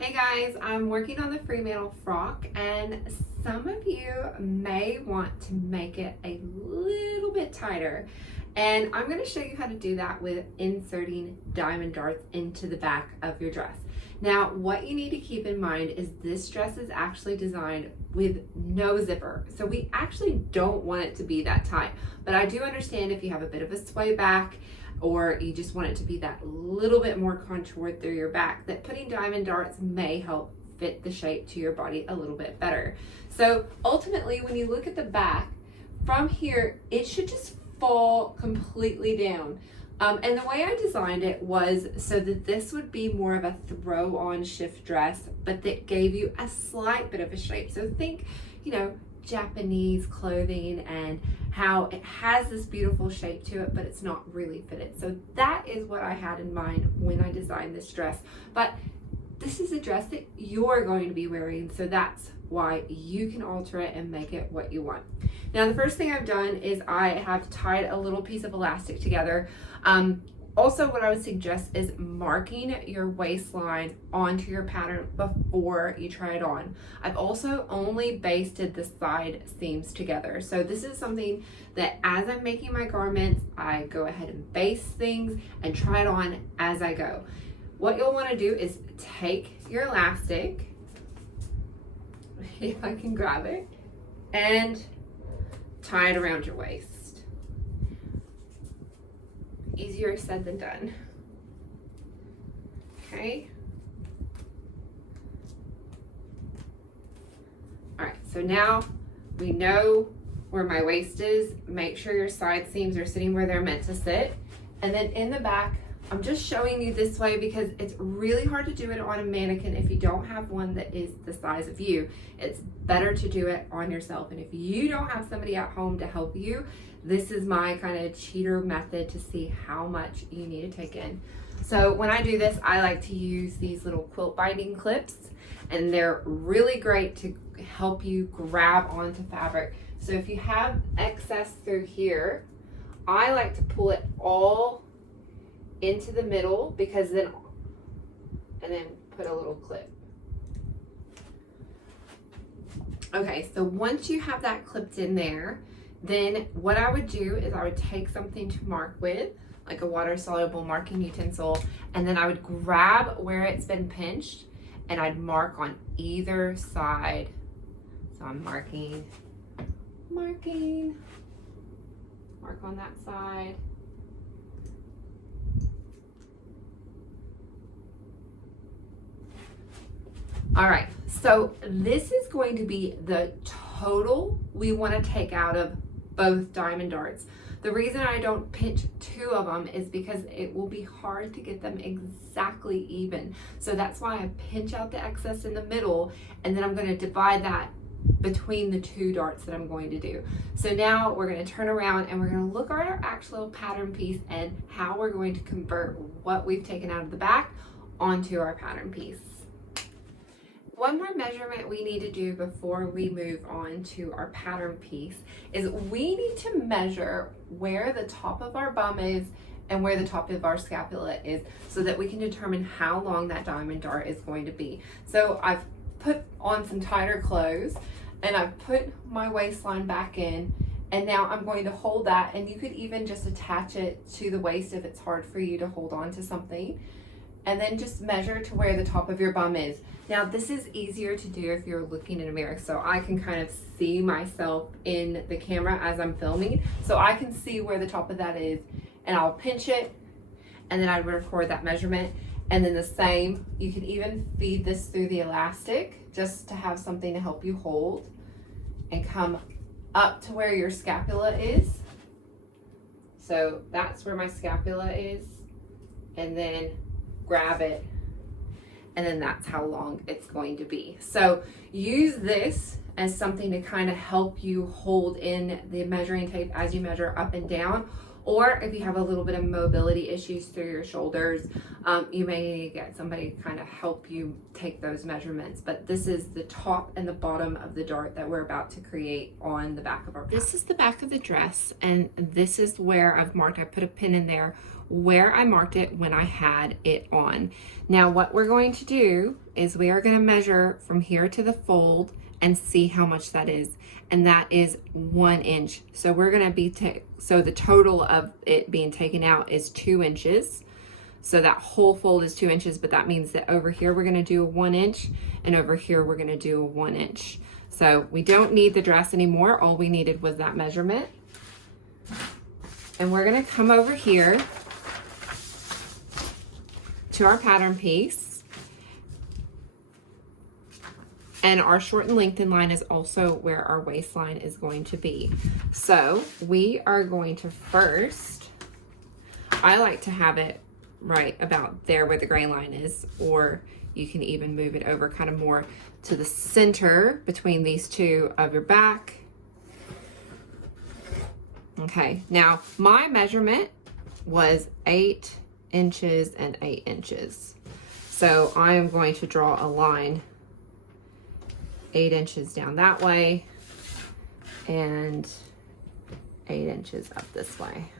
Hey guys, I'm working on the Fremantle Frock and some of you may want to make it a little bit tighter. And I'm going to show you how to do that with inserting diamond darts into the back of your dress. Now, what you need to keep in mind is this dress is actually designed with no zipper. So we actually don't want it to be that tight. But I do understand if you have a bit of a sway back or you just want it to be that little bit more contoured through your back, that putting diamond darts may help fit the shape to your body a little bit better. So ultimately, when you look at the back, from here, it should just fall completely down. And the way I designed it was so that this would be more of a throw-on shift dress, but that gave you a slight bit of a shape. So think, Japanese clothing and how it has this beautiful shape to it, but it's not really fitted. So that is what I had in mind when I designed this dress. But this is a dress that you're going to be wearing, so that's why you can alter it and make it what you want. Now, the first thing I've done is I have tied a little piece of elastic together. Also, what I would suggest is marking your waistline onto your pattern before you try it on. I've also only basted the side seams together. So this is something that as I'm making my garments, I go ahead and base things and try it on as I go. What you'll want to do is take your elastic, if I can grab it, and tie it around your waist. Easier said than done. Okay. All right, so now we know where my waist is. Make sure your side seams are sitting where they're meant to sit. And then in the back, I'm just showing you this way because it's really hard to do it on a mannequin if you don't have one that is the size of you. It's better to do it on yourself. And if you don't have somebody at home to help you, this is my kind of cheater method to see how much you need to take in. So when I do this, I like to use these little quilt binding clips, and they're really great to help you grab onto fabric. So if you have excess through here, I like to pull it all into the middle and then put a little clip. Okay, so once you have that clipped in there, then what I would do is I would take something to mark with, like a water-soluble marking utensil, and then I would grab where it's been pinched and I'd mark on either side. So I'm marking, mark on that side. All right, so this is going to be the total we want to take out of both diamond darts. The reason I don't pinch two of them is because it will be hard to get them exactly even. So that's why I pinch out the excess in the middle, and then I'm going to divide that between the two darts that I'm going to do. So now we're going to turn around and we're going to look at our actual pattern piece and how we're going to convert what we've taken out of the back onto our pattern piece. One more measurement we need to do before we move on to our pattern piece is we need to measure where the top of our bum is and where the top of our scapula is so that we can determine how long that diamond dart is going to be. So I've put on some tighter clothes and I've put my waistline back in, and now I'm going to hold that, and you could even just attach it to the waist if it's hard for you to hold on to something. And then just measure to where the top of your bum is. Now this is easier to do if you're looking in a mirror, so I can kind of see myself in the camera as I'm filming, so I can see where the top of that is, and I'll pinch it, and then I record that measurement. And then the same, you can even feed this through the elastic just to have something to help you hold, and come up to where your scapula is. So that's where my scapula is, and then grab it, and then that's how long it's going to be. So use this as something to kind of help you hold in the measuring tape as you measure up and down, or if you have a little bit of mobility issues through your shoulders, you may need to get somebody to kind of help you take those measurements. But this is the top and the bottom of the dart that we're about to create on the back of our pattern. This is the back of the dress, and this is where I've marked, I put a pin in there where I marked it when I had it on. Now what we're going to do is we are going to measure from here to the fold and see how much that is. And that is 1 inch. So we're going to be, so the total of it being taken out is 2 inches. So that whole fold is 2 inches, but that means that over here we're going to do a 1 inch, and over here we're going to do a 1 inch. So we don't need the dress anymore. All we needed was that measurement. And we're going to come over here to our pattern piece. And our shortened lengthened line is also where our waistline is going to be. So we are going to first, I like to have it right about there where the gray line is, or you can even move it over kind of more to the center between these two of your back. Okay, now my measurement was 8 inches and 8 inches. So I am going to draw a line 8 inches down that way and 8 inches up this way.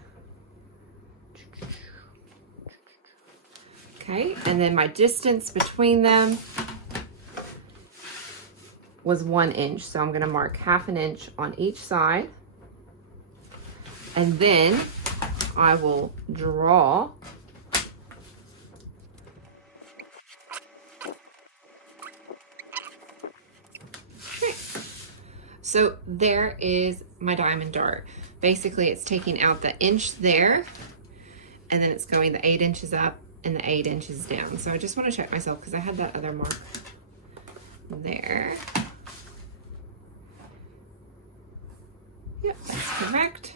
Okay, and then my distance between them was 1 inch. So I'm going to mark 1/2 inch on each side. And then I will draw So there is my diamond dart. Basically, it's taking out the inch there, and then it's going the 8 inches up and the 8 inches down. So I just want to check myself because I had that other mark there. Yep, that's correct.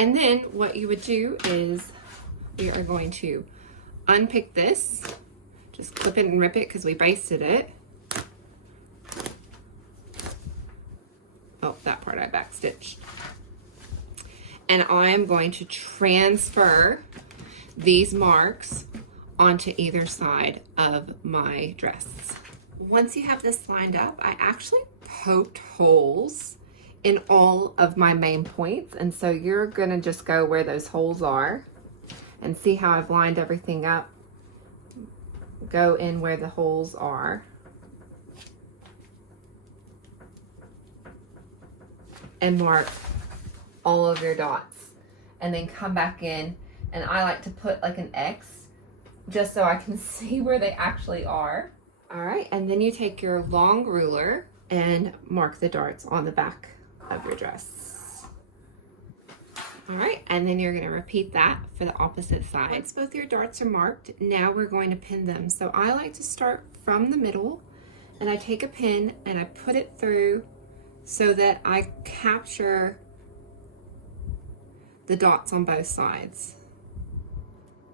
And then what you would do is we are going to unpick this, just clip it and rip it because we basted it. Oh, that part I backstitched. And I'm going to transfer these marks onto either side of my dress. Once you have this lined up, I actually poked holes in all of my main points. And so you're gonna just go where those holes are and see how I've lined everything up. Go in where the holes are. And mark all of your dots, and then come back in, and I like to put like an X just so I can see where they actually are. All right, and then you take your long ruler and mark the darts on the back of your dress. All right, and then you're going to repeat that for the opposite side. Once both your darts are marked, now we're going to pin them. So I like to start from the middle, and I take a pin and I put it through so that I capture the dots on both sides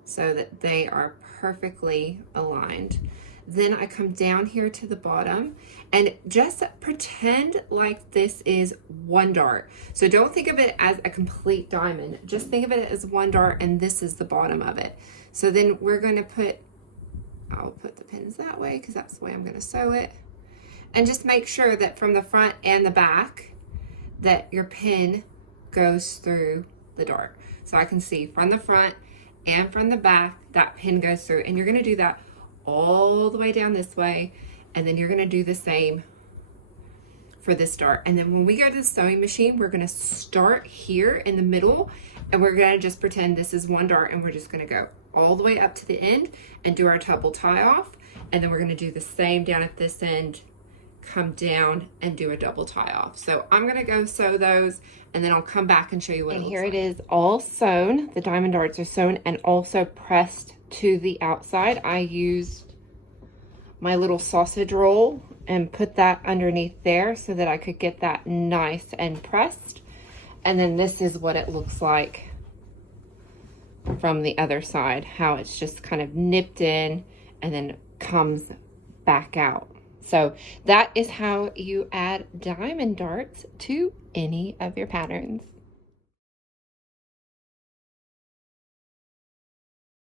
so that they are perfectly aligned. Then I come down here to the bottom and just pretend like this is one dart. So don't think of it as a complete diamond. Just think of it as one dart, and this is the bottom of it. So then we're going to put, I'll put the pins that way because that's the way I'm going to sew it. And just make sure that from the front and the back that your pin goes through the dart. So I can see from the front and from the back that pin goes through. And you're going to do that all the way down this way. And then you're going to do the same for this dart. And then when we go to the sewing machine, we're going to start here in the middle, and we're going to just pretend this is one dart, and we're just going to go all the way up to the end and do our double tie off. And then we're going to do the same down at this end, come down and do a double tie off. So I'm going to go sew those, and then I'll come back and show you what it looks like. And here it is all sewn. The diamond darts are sewn and also pressed to the outside. I used my little sausage roll and put that underneath there so that I could get that nice and pressed. And then this is what it looks like from the other side, how it's just kind of nipped in and then comes back out. So that is how you add diamond darts to any of your patterns.